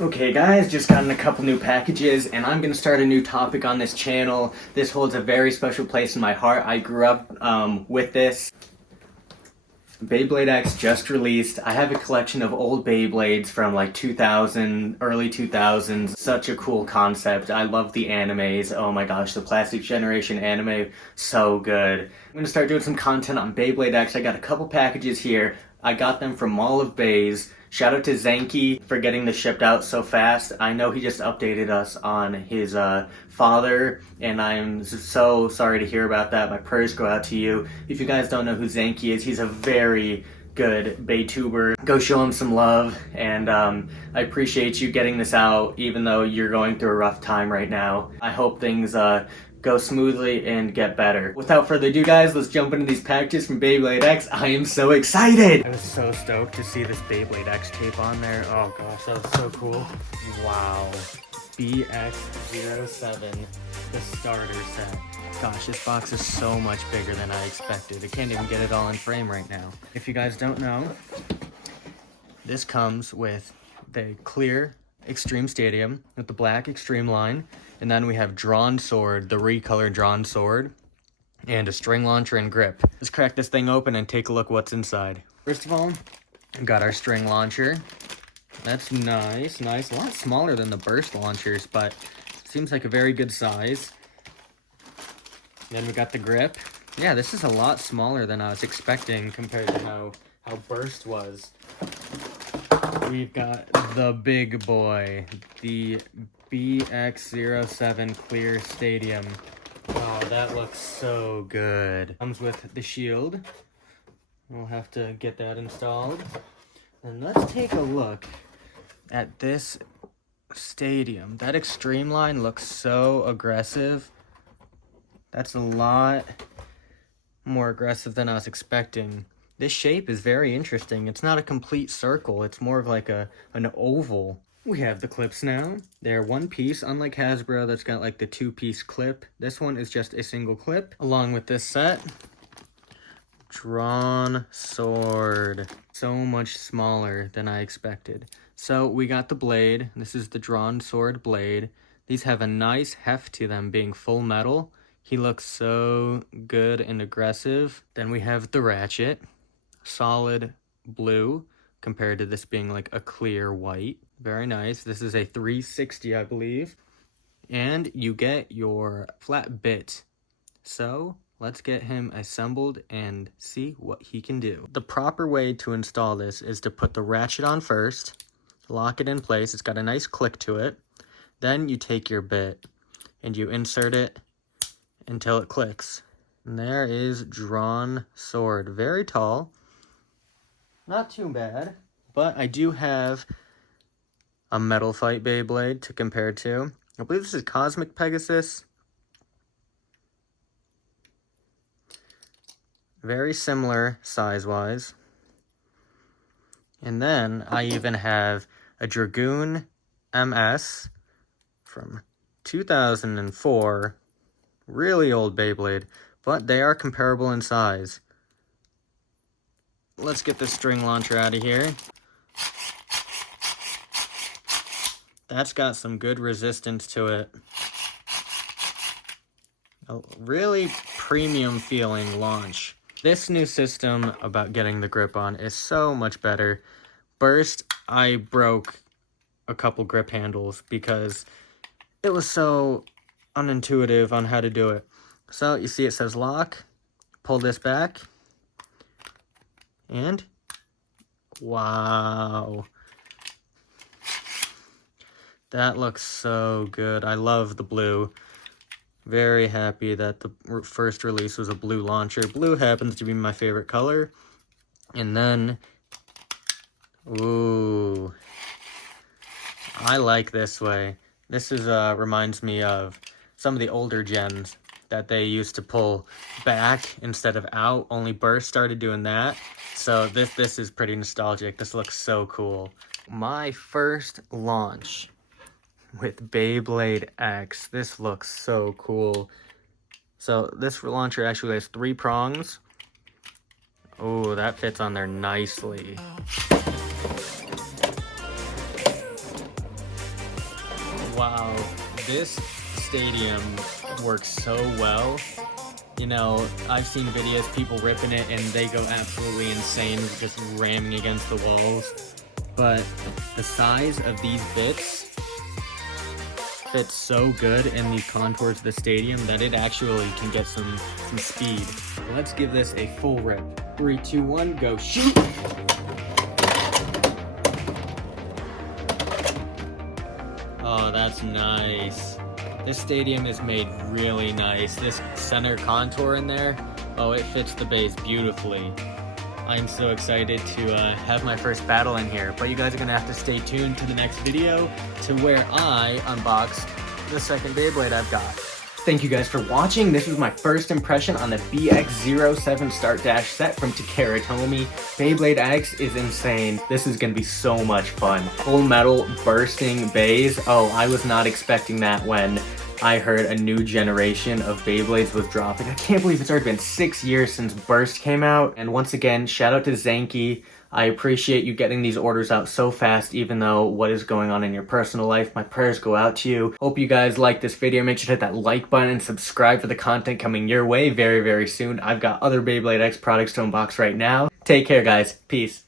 Okay guys, just gotten a couple new packages and I'm going to start a new topic on this channel. This holds a very special place in my heart. I grew up with this. BEYBLADE X just released. I have a collection of old Beyblades from like 2000, early 2000s. Such a cool concept. I love the animes. Oh my gosh, the Plastic Generation anime, so good. I'm going to start doing some content on BEYBLADE X. I got a couple packages here. I got them from Mall of Bays. Shout out to Zenki for getting this shipped out so fast. I know he just updated us on his father, and I'm so sorry to hear about that. My prayers go out to you. If you guys don't know who Zenki is, he's a very good Baytuber. Go show him some love, and I appreciate you getting this out, even though you're going through a rough time right now. I hope things go smoothly and get better. Without further ado guys, let's jump into these packages from BEYBLADE X. I am so excited! I was so stoked to see this BEYBLADE X tape on there. Oh gosh, that was so cool. Wow. BX-07, the starter set. Gosh, this box is so much bigger than I expected. I can't even get it all in frame right now. If you guys don't know, this comes with the clear Extreme Stadium with the black Extreme line. And then we have Drawn Sword, the recolored Drawn Sword, and a string launcher and grip. Let's crack this thing open and take a look what's inside. First of all, we got our string launcher. That's nice. A lot smaller than the burst launchers, but seems like a very good size. Then we got the grip. Yeah, this is a lot smaller than I was expecting compared to how burst was. We've got the big boy, the BX-07 Clear Stadium. Oh, that looks so good. Comes with the shield. We'll have to get that installed. And let's take a look at this stadium. That Extreme line looks so aggressive. That's a lot more aggressive than I was expecting. This shape is very interesting. It's not a complete circle. It's more of like an oval. We have the clips now. They're one piece, unlike Hasbro that's got like the two-piece clip. This one is just a single clip. Along with this set, Drawn Sword. So much smaller than I expected. So we got the blade. This is the Drawn Sword blade. These have a nice heft to them being full metal. He looks so good and aggressive. Then we have the ratchet. Solid blue compared to this being like a clear white. Very nice. This is a 360, I believe. And you get your flat bit. So let's get him assembled and see what he can do. The proper way to install this is to put the ratchet on first, lock it in place. It's got a nice click to it. Then you take your bit and you insert it until it clicks. And there is Drawn Sword. Very tall. Not too bad. But I do have a Metal Fight Beyblade to compare to. I believe this is Cosmic Pegasus. Very similar size-wise. And then I even have a Dragoon MS from 2004. Really old Beyblade, but they are comparable in size. Let's get this string launcher out of here. That's got some good resistance to it. A really premium feeling launch. This new system about getting the grip on is so much better. Burst, I broke a couple grip handles because it was so unintuitive on how to do it. So you see it says lock, pull this back, and wow. That looks so good. I love the blue. Very happy that the first release was a blue launcher. Blue happens to be my favorite color. And then, ooh, I like this way. This is reminds me of some of the older gens that they used to pull back instead of out. Only Burst started doing that. So this is pretty nostalgic. This looks so cool. My first launch with BEYBLADE X. This looks so cool. So this launcher actually has 3 prongs. Oh, that fits on there nicely. Wow, this stadium works so well. You know, I've seen videos, people ripping it, and they go absolutely insane, just ramming against the walls. But the size of these bits fits so good in these contours of the stadium that it actually can get some speed. Let's give this a full rip. 3, 2, 1, go shoot! Oh, that's nice. This stadium is made really nice. This center contour in there, oh, it fits the base beautifully. I'm so excited to have my first battle in here, but you guys are gonna have to stay tuned to the next video to where I unbox the second Beyblade I've got. Thank you guys for watching. This was my first impression on the BX-07 Start Dash set from Takara Tomy. Beyblade X is insane. This is gonna be so much fun. Full metal bursting bays. Oh, I was not expecting that when I heard a new generation of Beyblades was dropping. I can't believe it's already been 6 years since Burst came out. And once again, shout out to Zanky. I appreciate you getting these orders out so fast, even though what is going on in your personal life. My prayers go out to you. Hope you guys like this video. Make sure to hit that like button and subscribe for the content coming your way very, very soon. I've got other Beyblade X products to unbox right now. Take care, guys. Peace.